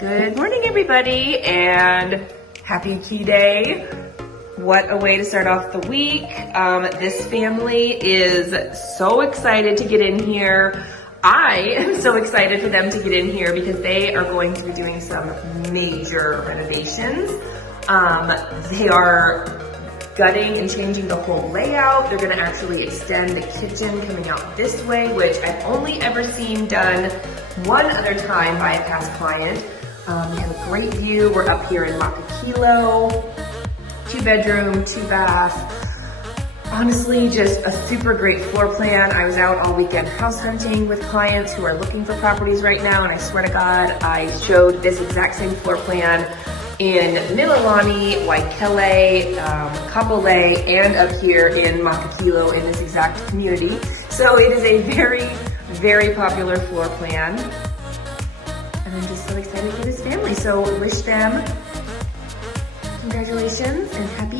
Good morning, everybody, and happy key day. What a way to start off the week. This family is so excited to get in here. I am so excited for them to get in here because they are going to be doing some major renovations. They are gutting and changing the whole layout. They're gonna actually extend the kitchen coming out this way, which I've only ever seen done one other time by a past client. We have a great view. We're up here in Makakilo, 2-bedroom, 2-bath. Honestly, just a super great floor plan. I was out all weekend house hunting with clients who are looking for properties right now, and I swear to God, I showed this exact same floor plan in Mililani, Waikele, Kapolei, and up here in Makakilo in this exact community. So it is a very, very popular floor plan. And I'm just so excited for this family. So wish them congratulations and happy